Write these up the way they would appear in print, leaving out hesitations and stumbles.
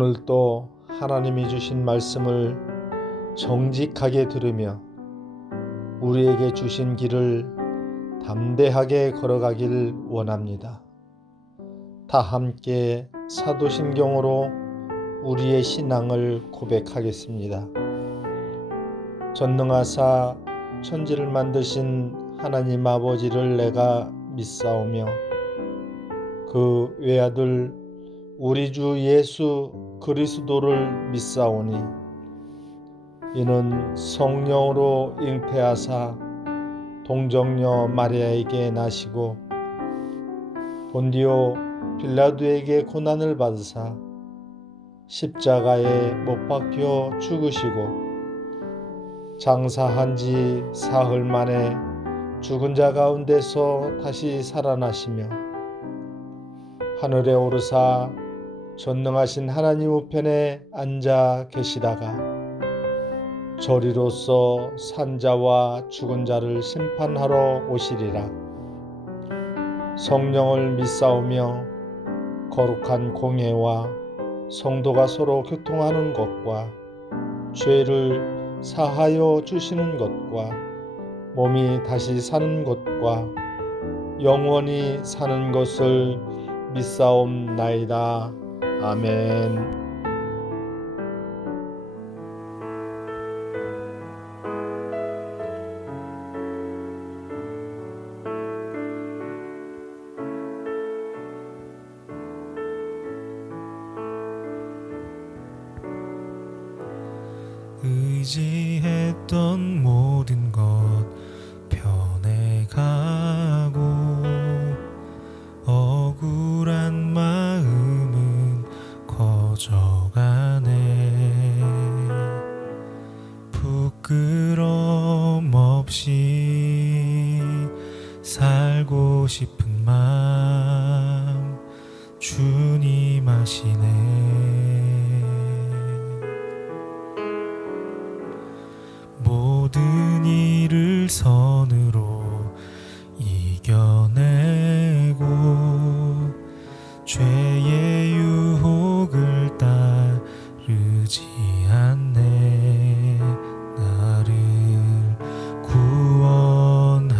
오늘도 하나님이 주신 말씀을 정직하게 들으며 우리에게 주신 길을 담대하게 걸어가길 원합니다. 다 함께 사도신경으로 우리의 신앙을 고백하겠습니다. 전능하사 천지를 만드신 하나님 아버지를 내가 믿사오며 그 외아들 우리 주 예수 그리스도를 믿사오니 이는 성령으로 잉태하사 동정녀 마리아에게 나시고 본디오 빌라도에게 고난을 받으사 십자가에 못 박혀 죽으시고 장사한 지 사흘 만에 죽은 자 가운데서 다시 살아나시며 하늘에 오르사 전능하신 하나님 우편에 앉아 계시다가 저리로서 산자와 죽은 자를 심판하러 오시리라. 성령을 믿사오며 거룩한 공회와 성도가 서로 교통하는 것과 죄를 사하여 주시는 것과 몸이 다시 사는 것과 영원히 사는 것을 믿사옵나이다. 아멘. 의지했던 모든 것 변해가고 억울한 마음은 커져가네. 부끄럼 없이 살고 싶은 마음 주님 아시네. 모든 일을 선으로 이겨내고 죄의 유혹을 따르지 않네. 나를 구원하신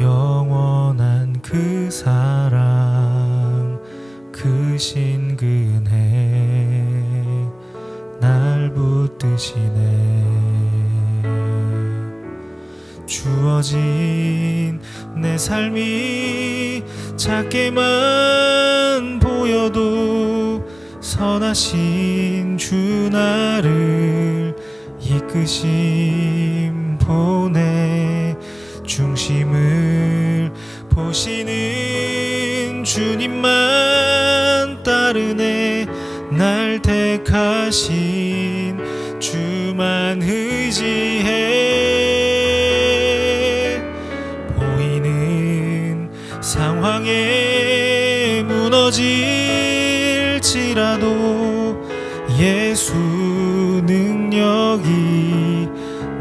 영원한 그 사랑 그 신근혜 날 붙드시네. 주어진 내 삶이 작게만 보여도 선하신 주 나를 이끄심 보내. 중심을 보시는 주님만 따르네. 날 택하신 주만 의지해. 보이는 상황에 무너질지라도 예수 능력이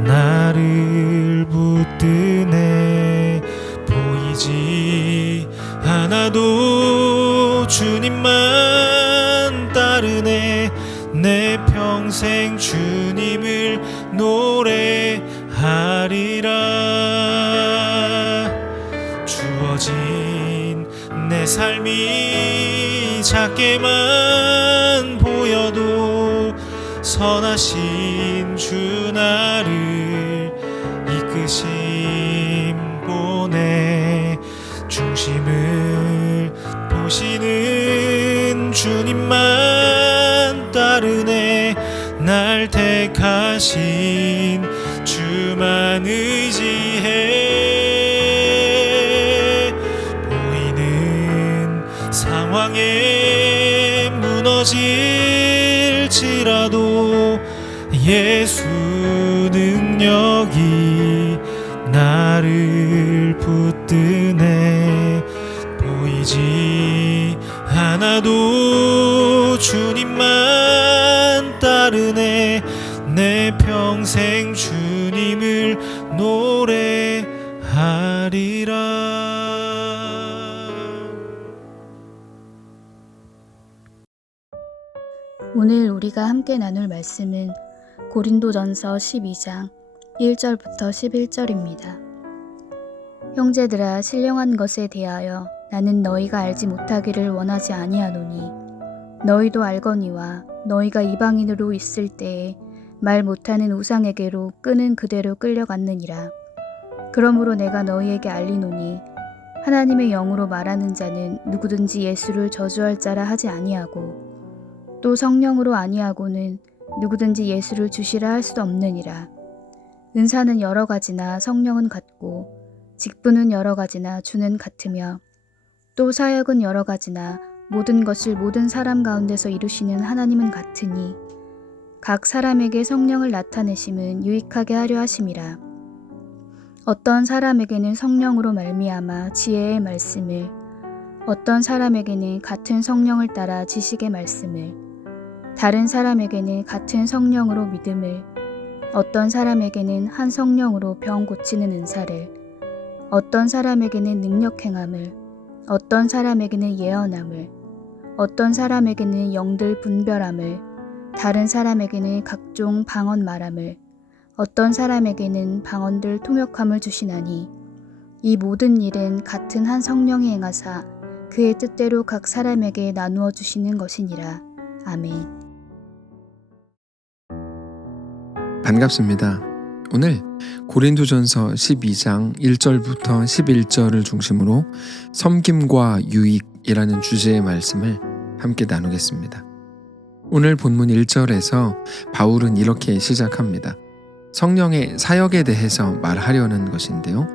나를 붙드네. 보이지 않아도 주님만 따르네. 내 평생 주님을 노래하리라. 주어진 내 삶이 작게만 보여도 선하신 주 나를 이끄심 보내. 중심을 보시는 주님만 따르네. 날 택하신 주만 의지해. 보이는 상황에 무너질지라도 예수 능력이 나를 붙드네. 보이지 않아도 주님만 따르네. 내 평생 주님을 노래하리라. 오늘 우리가 함께 나눌 말씀은 고린도전서 12장 1절부터 11절입니다. 형제들아, 신령한 것에 대하여 나는 너희가 알지 못하기를 원하지 아니하노니 너희도 알거니와 너희가 이방인으로 있을 때에 말 못하는 우상에게로 끄는 그대로 끌려갔느니라. 그러므로 내가 너희에게 알리노니 하나님의 영으로 말하는 자는 누구든지 예수를 저주할 자라 하지 아니하고 또 성령으로 아니하고는 누구든지 예수를 주시라 할 수도 없느니라. 은사는 여러 가지나 성령은 같고 직분은 여러 가지나 주는 같으며 또 사역은 여러 가지나 모든 것을 모든 사람 가운데서 이루시는 하나님은 같으니 각 사람에게 성령을 나타내심은 유익하게 하려 하심이라. 어떤 사람에게는 성령으로 말미암아 지혜의 말씀을, 어떤 사람에게는 같은 성령을 따라 지식의 말씀을, 다른 사람에게는 같은 성령으로 믿음을, 어떤 사람에게는 한 성령으로 병 고치는 은사를, 어떤 사람에게는 능력 행함을, 어떤 사람에게는 예언함을, 어떤 사람에게는 영들 분별함을, 다른 사람에게는 각종 방언 말함을, 어떤 사람에게는 방언들 통역함을 주시나니 이 모든 일은 같은 한 성령이 행하사 그의 뜻대로 각 사람에게 나누어 주시는 것이니라. 아멘. 반갑습니다. 오늘 고린도전서 12장 1절부터 11절을 중심으로 섬김과 유익이라는 주제의 말씀을 함께 나누겠습니다. 오늘 본문 1절에서 바울은 이렇게 시작합니다. 성령의 사역에 대해서 말하려는 것인데요.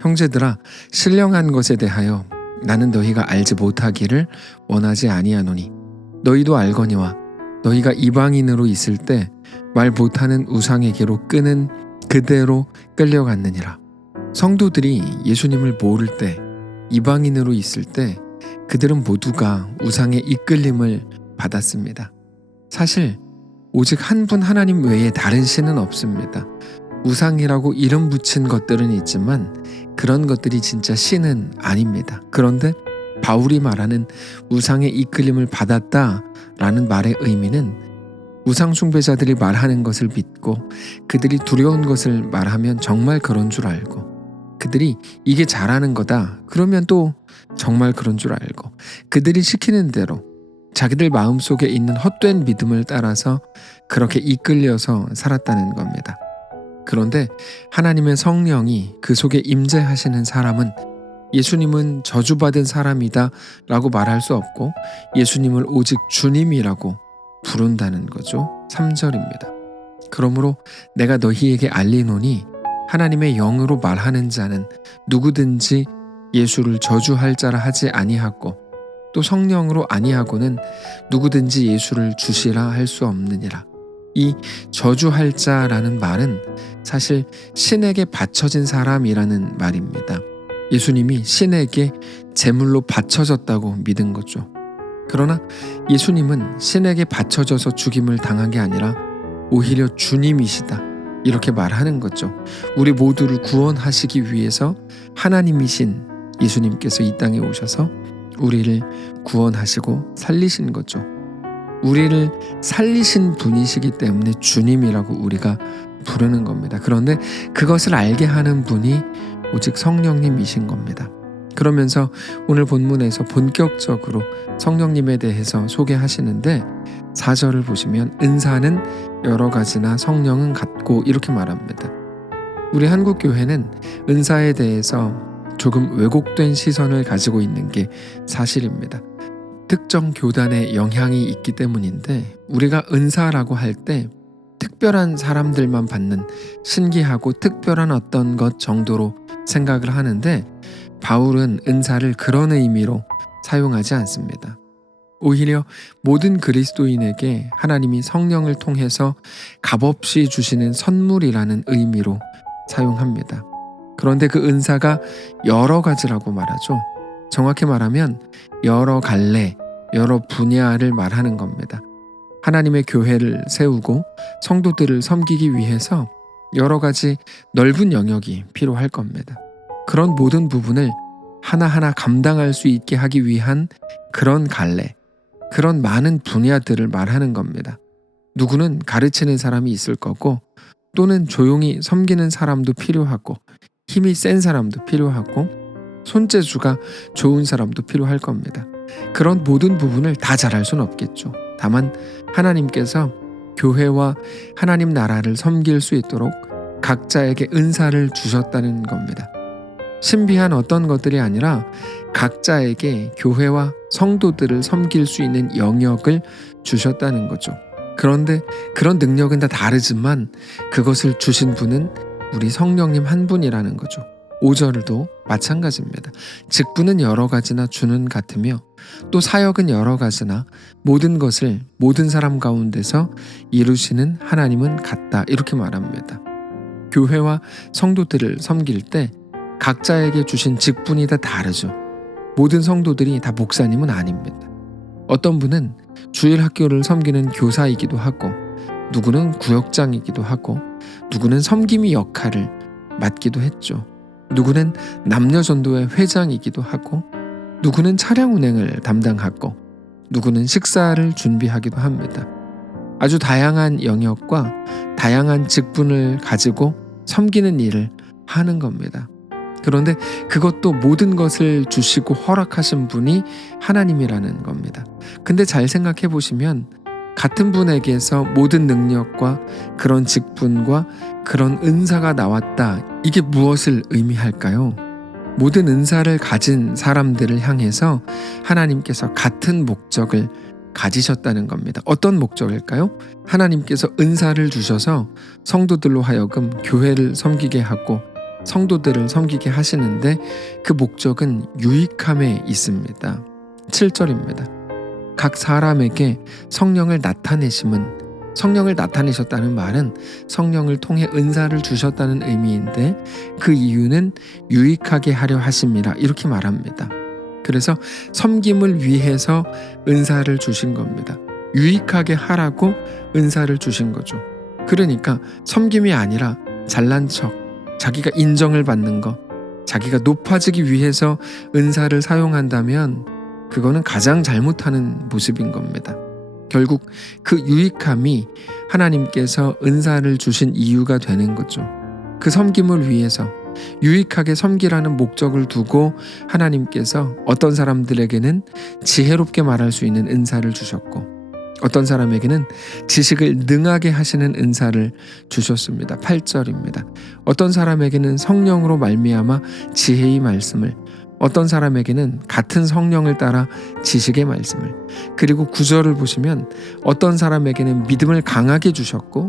형제들아, 신령한 것에 대하여 나는 너희가 알지 못하기를 원하지 아니하노니 너희도 알거니와 너희가 이방인으로 있을 때 말 못하는 우상에게로 끄는 그대로 끌려갔느니라. 성도들이 예수님을 모를 때, 이방인으로 있을 때 그들은 모두가 우상의 이끌림을 받았습니다. 사실 오직 한 분 하나님 외에 다른 신은 없습니다. 우상이라고 이름 붙인 것들은 있지만 그런 것들이 진짜 신은 아닙니다. 그런데 바울이 말하는 우상의 이끌림을 받았다라는 말의 의미는 우상 숭배자들이 말하는 것을 믿고 그들이 두려운 것을 말하면 정말 그런 줄 알고, 그들이 이게 잘하는 거다 그러면 또 정말 그런 줄 알고, 그들이 시키는 대로 자기들 마음속에 있는 헛된 믿음을 따라서 그렇게 이끌려서 살았다는 겁니다. 그런데 하나님의 성령이 그 속에 임재하시는 사람은 예수님은 저주받은 사람이다 라고 말할 수 없고 예수님을 오직 주님이라고 부른다는 거죠. 3절입니다. 그러므로 내가 너희에게 알리노니 하나님의 영으로 말하는 자는 누구든지 예수를 저주할 자라 하지 아니하고 또 성령으로 아니하고는 누구든지 예수를 주시라 할 수 없느니라. 이 저주할 자라는 말은 사실 신에게 바쳐진 사람이라는 말입니다. 예수님이 신에게 제물로 바쳐졌다고 믿은 거죠. 그러나 예수님은 신에게 바쳐져서 죽임을 당한 게 아니라 오히려 주님이시다 이렇게 말하는 거죠. 우리 모두를 구원하시기 위해서 하나님이신 예수님께서 이 땅에 오셔서 우리를 구원하시고 살리신 거죠. 우리를 살리신 분이시기 때문에 주님이라고 우리가 부르는 겁니다. 그런데 그것을 알게 하는 분이 오직 성령님이신 겁니다. 그러면서 오늘 본문에서 본격적으로 성령님에 대해서 소개하시는데 4절을 보시면 은사는 여러 가지나 성령은 같고 이렇게 말합니다. 우리 한국교회는 은사에 대해서 조금 왜곡된 시선을 가지고 있는 게 사실입니다. 특정 교단의 영향이 있기 때문인데 우리가 은사라고 할 때 특별한 사람들만 받는 신기하고 특별한 어떤 것 정도로 생각을 하는데 바울은 은사를 그런 의미로 사용하지 않습니다. 오히려 모든 그리스도인에게 하나님이 성령을 통해서 값없이 주시는 선물이라는 의미로 사용합니다. 그런데 그 은사가 여러 가지라고 말하죠. 정확히 말하면 여러 갈래, 여러 분야를 말하는 겁니다. 하나님의 교회를 세우고 성도들을 섬기기 위해서 여러 가지 넓은 영역이 필요할 겁니다. 그런 모든 부분을 하나하나 감당할 수 있게 하기 위한 그런 갈래, 그런 많은 분야들을 말하는 겁니다. 누구는 가르치는 사람이 있을 거고 또는 조용히 섬기는 사람도 필요하고 힘이 센 사람도 필요하고 손재주가 좋은 사람도 필요할 겁니다. 그런 모든 부분을 다 잘할 수는 없겠죠. 다만 하나님께서 교회와 하나님 나라를 섬길 수 있도록 각자에게 은사를 주셨다는 겁니다. 신비한 어떤 것들이 아니라 각자에게 교회와 성도들을 섬길 수 있는 영역을 주셨다는 거죠. 그런데 그런 능력은 다 다르지만 그것을 주신 분은 우리 성령님 한 분이라는 거죠. 5절도 마찬가지입니다. 직분은 여러 가지나 주는 같으며 또 사역은 여러 가지나 모든 것을 모든 사람 가운데서 이루시는 하나님은 같다. 이렇게 말합니다. 교회와 성도들을 섬길 때 각자에게 주신 직분이 다 다르죠. 모든 성도들이 다 목사님은 아닙니다. 어떤 분은 주일 학교를 섬기는 교사이기도 하고 누구는 구역장이기도 하고 누구는 섬김이 역할을 맡기도 했죠. 누구는 남녀전도회 회장이기도 하고 누구는 차량 운행을 담당하고 누구는 식사를 준비하기도 합니다. 아주 다양한 영역과 다양한 직분을 가지고 섬기는 일을 하는 겁니다. 그런데 그것도 모든 것을 주시고 허락하신 분이 하나님이라는 겁니다. 근데 잘 생각해 보시면 같은 분에게서 모든 능력과 그런 직분과 그런 은사가 나왔다. 이게 무엇을 의미할까요? 모든 은사를 가진 사람들을 향해서 하나님께서 같은 목적을 가지셨다는 겁니다. 어떤 목적일까요? 하나님께서 은사를 주셔서 성도들로 하여금 교회를 섬기게 하고 성도들을 섬기게 하시는데 그 목적은 유익함에 있습니다. 7절입니다. 각 사람에게 성령을 나타내심은 성령을 나타내셨다는 말은 성령을 통해 은사를 주셨다는 의미인데 그 이유는 유익하게 하려 하심이라 이렇게 말합니다. 그래서 섬김을 위해서 은사를 주신 겁니다. 유익하게 하라고 은사를 주신 거죠. 그러니까 섬김이 아니라 잘난 척, 자기가 인정을 받는 것, 자기가 높아지기 위해서 은사를 사용한다면 그거는 가장 잘못하는 모습인 겁니다. 결국 그 유익함이 하나님께서 은사를 주신 이유가 되는 거죠. 그 섬김을 위해서 유익하게 섬기라는 목적을 두고 하나님께서 어떤 사람들에게는 지혜롭게 말할 수 있는 은사를 주셨고 어떤 사람에게는 지식을 능하게 하시는 은사를 주셨습니다. 8절입니다. 어떤 사람에게는 성령으로 말미암아 지혜의 말씀을, 어떤 사람에게는 같은 성령을 따라 지식의 말씀을, 그리고 9절을 보시면 어떤 사람에게는 믿음을 강하게 주셨고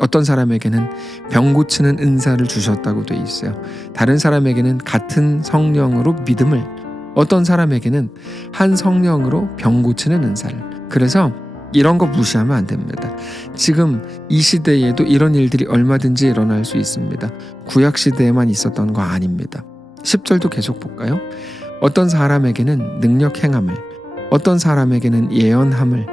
어떤 사람에게는 병 고치는 은사를 주셨다고 돼 있어요. 다른 사람에게는 같은 성령으로 믿음을, 어떤 사람에게는 한 성령으로 병 고치는 은사를. 그래서 이런 거 무시하면 안 됩니다. 지금 이 시대에도 이런 일들이 얼마든지 일어날 수 있습니다. 구약 시대에만 있었던 거 아닙니다. 10절도 계속 볼까요? 어떤 사람에게는 능력 행함을, 어떤 사람에게는 예언함을,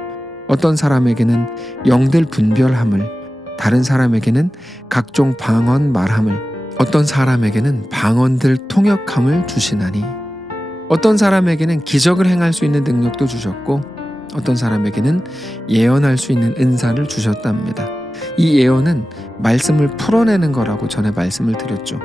어떤 사람에게는 영들 분별함을, 다른 사람에게는 각종 방언 말함을, 어떤 사람에게는 방언들 통역함을 주시나니, 어떤 사람에게는 기적을 행할 수 있는 능력도 주셨고 어떤 사람에게는 예언할 수 있는 은사를 주셨답니다. 이 예언은 말씀을 풀어내는 거라고 전에 말씀을 드렸죠.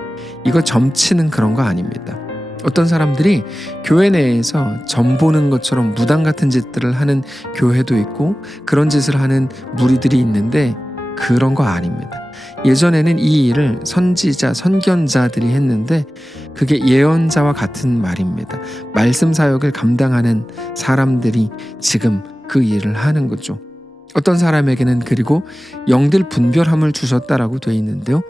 이거 점치는 그런 거 아닙니다. 어떤 사람들이 교회 내에서 점 보는 것처럼 무당 같은 짓들을 하는 교회도 있고 그런 짓을 하는 무리들이 있는데 그런 거 아닙니다. 예전에는 이 일을 선지자, 선견자들이 했는데 그게 예언자와 같은 말입니다. 말씀 사역을 감당하는 사람들이 지금 그 일을 하는 거죠. 어떤 사람에게는 그리고 영들 분별함을 주셨다라고 되어 있는데요.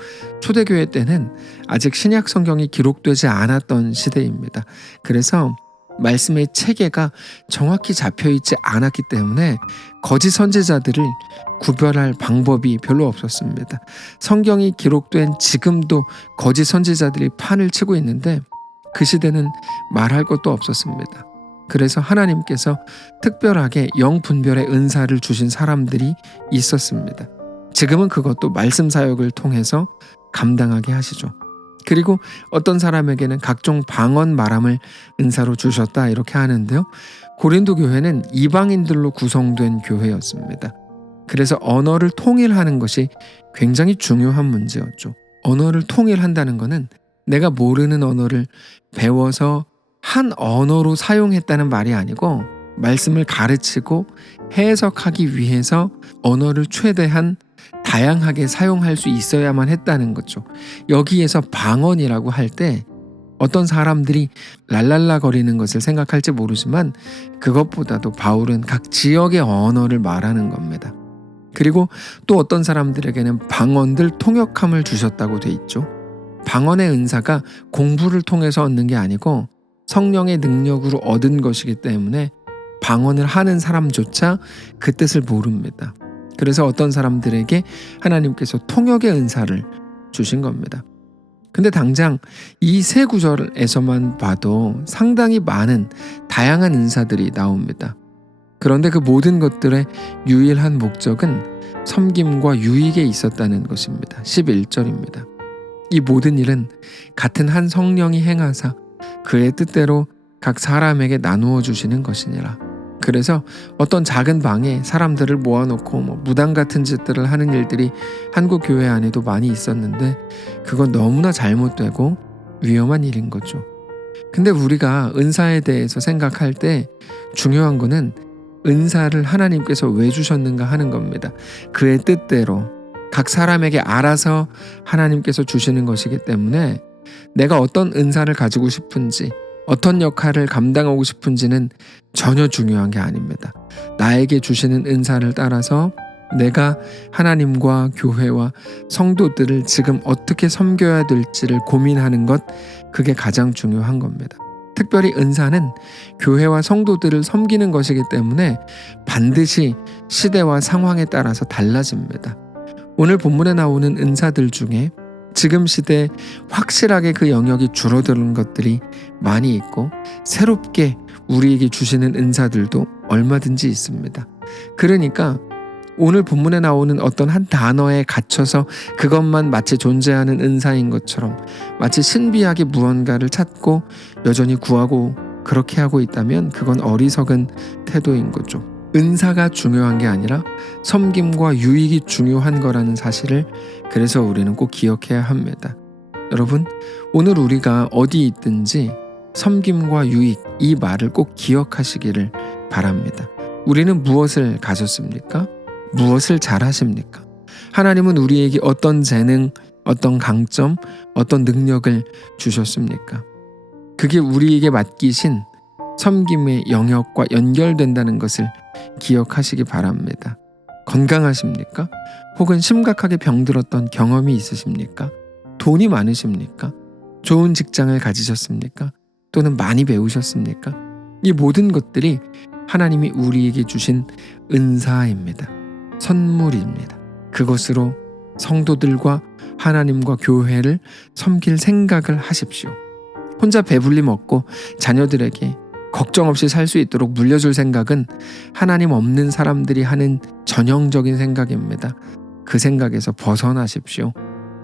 초대교회 때는 아직 신약 성경이 기록되지 않았던 시대입니다. 그래서 말씀의 체계가 정확히 잡혀있지 않았기 때문에 거짓 선지자들을 구별할 방법이 별로 없었습니다. 성경이 기록된 지금도 거짓 선지자들이 판을 치고 있는데 그 시대는 말할 것도 없었습니다. 그래서 하나님께서 특별하게 영 분별의 은사를 주신 사람들이 있었습니다. 지금은 그것도 말씀 사역을 통해서 감당하게 하시죠. 그리고 어떤 사람에게는 각종 방언 말함을 은사로 주셨다 이렇게 하는데요. 고린도 교회는 이방인들로 구성된 교회였습니다. 그래서 언어를 통일하는 것이 굉장히 중요한 문제였죠. 언어를 통일한다는 것은 내가 모르는 언어를 배워서 한 언어로 사용했다는 말이 아니고 말씀을 가르치고 해석하기 위해서 언어를 최대한 다양하게 사용할 수 있어야만 했다는 거죠. 여기에서 방언이라고 할 때 어떤 사람들이 랄랄라 거리는 것을 생각할지 모르지만 그것보다도 바울은 각 지역의 언어를 말하는 겁니다. 그리고 또 어떤 사람들에게는 방언들 통역함을 주셨다고 돼 있죠. 방언의 은사가 공부를 통해서 얻는 게 아니고 성령의 능력으로 얻은 것이기 때문에 방언을 하는 사람조차 그 뜻을 모릅니다. 그래서 어떤 사람들에게 하나님께서 통역의 은사를 주신 겁니다. 근데 당장 이 세 구절에서만 봐도 상당히 많은 다양한 은사들이 나옵니다. 그런데 그 모든 것들의 유일한 목적은 섬김과 유익에 있었다는 것입니다. 11절입니다. 이 모든 일은 같은 한 성령이 행하사 그의 뜻대로 각 사람에게 나누어 주시는 것이니라. 그래서 어떤 작은 방에 사람들을 모아놓고 무당 같은 짓들을 하는 일들이 한국 교회 안에도 많이 있었는데 그건 너무나 잘못되고 위험한 일인 거죠. 근데 우리가 은사에 대해서 생각할 때 중요한 거는 은사를 하나님께서 왜 주셨는가 하는 겁니다. 그의 뜻대로 각 사람에게 알아서 하나님께서 주시는 것이기 때문에 내가 어떤 은사를 가지고 싶은지 어떤 역할을 감당하고 싶은지는 전혀 중요한 게 아닙니다. 나에게 주시는 은사를 따라서 내가 하나님과 교회와 성도들을 지금 어떻게 섬겨야 될지를 고민하는 것, 그게 가장 중요한 겁니다. 특별히 은사는 교회와 성도들을 섬기는 것이기 때문에 반드시 시대와 상황에 따라서 달라집니다. 오늘 본문에 나오는 은사들 중에 지금 시대에 확실하게 그 영역이 줄어드는 것들이 많이 있고 새롭게 우리에게 주시는 은사들도 얼마든지 있습니다. 그러니까 오늘 본문에 나오는 어떤 한 단어에 갇혀서 그것만 마치 존재하는 은사인 것처럼 마치 신비하게 무언가를 찾고 여전히 구하고 그렇게 하고 있다면 그건 어리석은 태도인 거죠. 은사가 중요한 게 아니라 섬김과 유익이 중요한 거라는 사실을 그래서 우리는 꼭 기억해야 합니다. 여러분, 오늘 우리가 어디 있든지 섬김과 유익, 이 말을 꼭 기억하시기를 바랍니다. 우리는 무엇을 가졌습니까? 무엇을 잘하십니까? 하나님은 우리에게 어떤 재능, 어떤 강점, 어떤 능력을 주셨습니까? 그게 우리에게 맡기신 섬김의 영역과 연결된다는 것을 기억하시기 바랍니다. 건강하십니까? 혹은 심각하게 병들었던 경험이 있으십니까? 돈이 많으십니까? 좋은 직장을 가지셨습니까? 또는 많이 배우셨습니까? 이 모든 것들이 하나님이 우리에게 주신 은사입니다. 선물입니다. 그것으로 성도들과 하나님과 교회를 섬길 생각을 하십시오. 혼자 배불리 먹고 자녀들에게 걱정 없이 살 수 있도록 물려줄 생각은 하나님 없는 사람들이 하는 전형적인 생각입니다. 그 생각에서 벗어나십시오.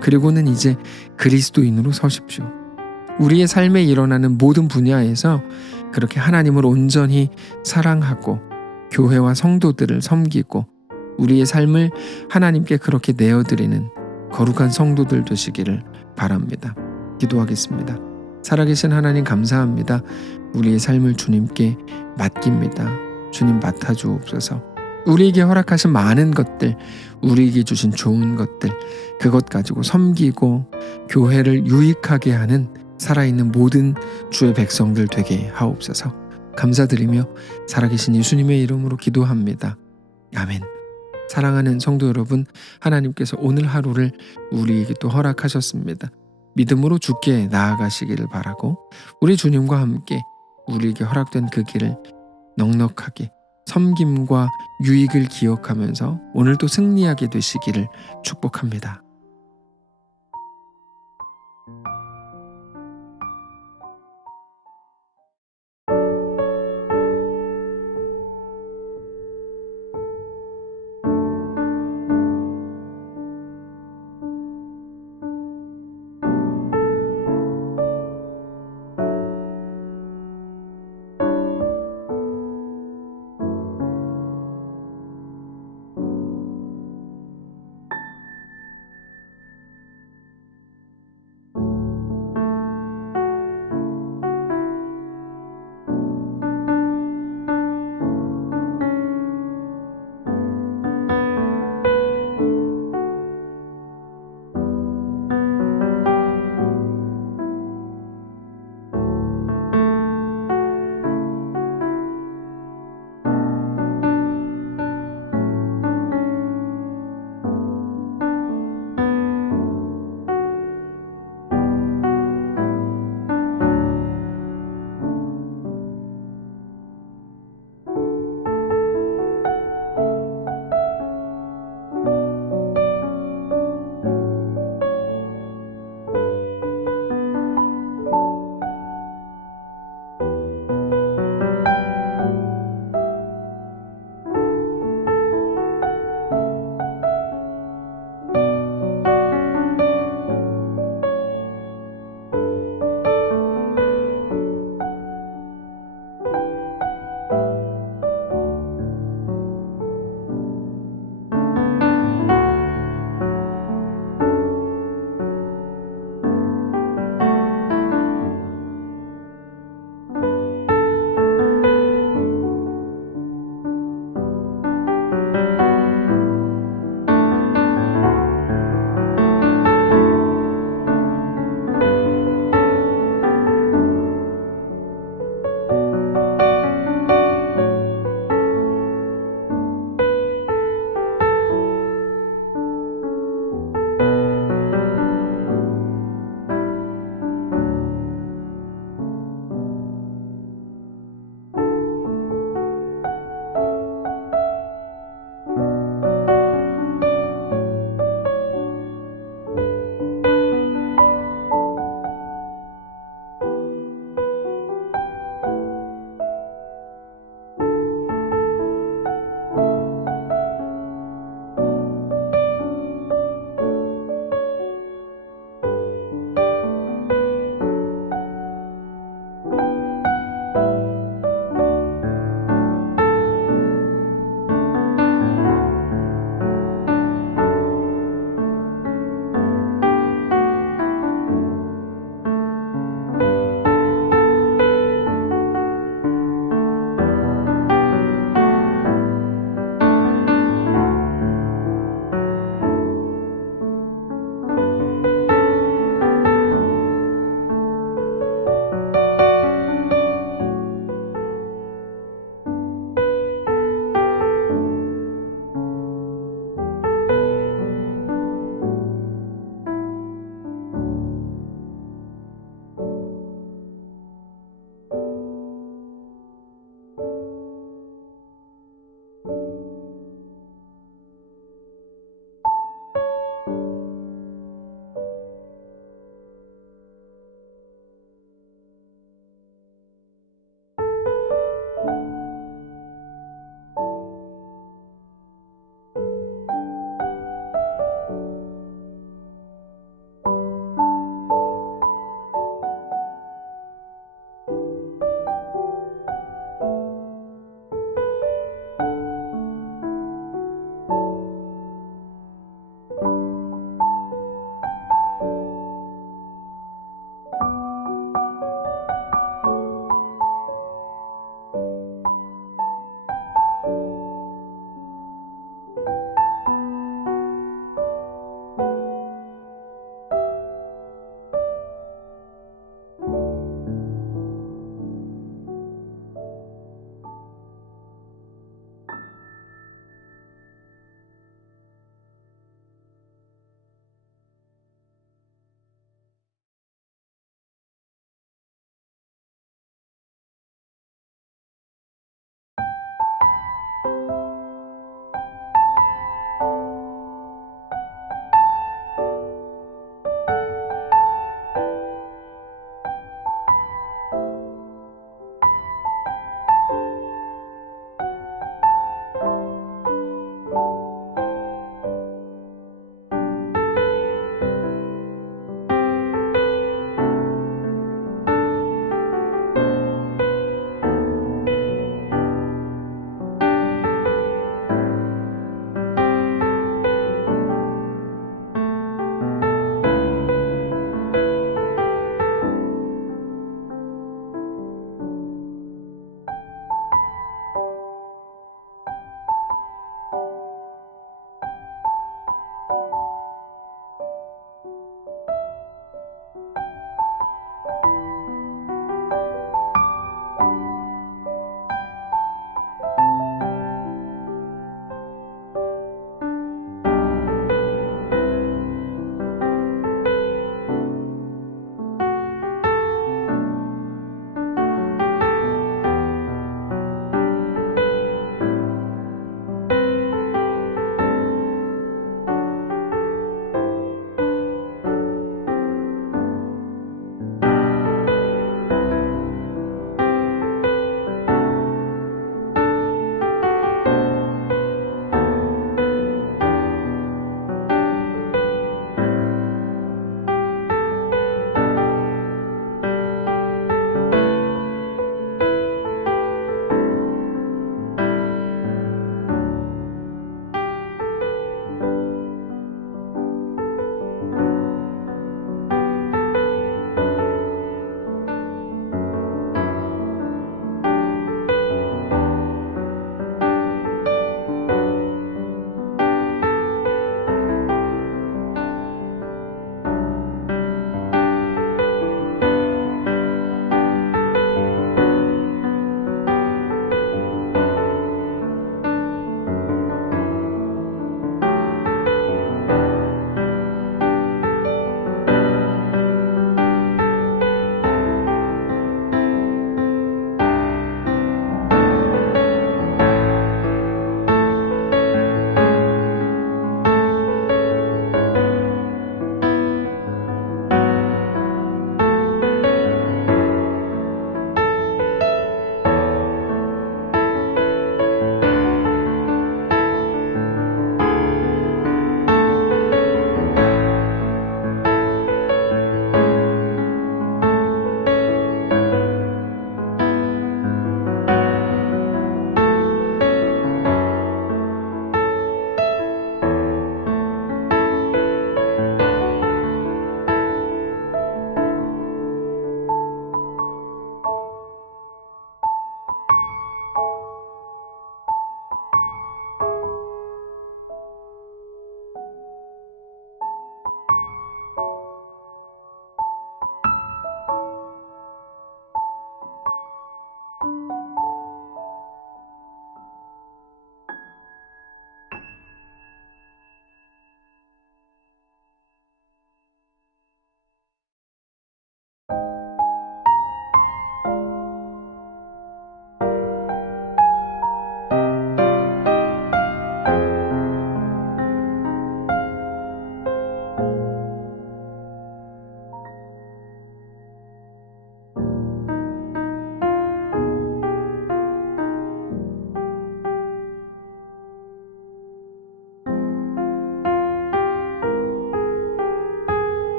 그리고는 이제 그리스도인으로 서십시오. 우리의 삶에 일어나는 모든 분야에서 그렇게 하나님을 온전히 사랑하고 교회와 성도들을 섬기고 우리의 삶을 하나님께 그렇게 내어드리는 거룩한 성도들 되시기를 바랍니다. 기도하겠습니다. 살아계신 하나님 감사합니다. 우리의 삶을 주님께 맡깁니다. 주님 맡아주옵소서. 우리에게 허락하신 많은 것들, 우리에게 주신 좋은 것들, 그것 가지고 섬기고 교회를 유익하게 하는 살아있는 모든 주의 백성들 되게 하옵소서. 감사드리며 살아계신 예수님의 이름으로 기도합니다. 아멘. 사랑하는 성도 여러분, 하나님께서 오늘 하루를 우리에게 또 허락하셨습니다. 믿음으로 주께 나아가시기를 바라고 우리 주님과 함께 우리에게 허락된 그 길을 넉넉하게 섬김과 유익을 기억하면서 오늘도 승리하게 되시기를 축복합니다.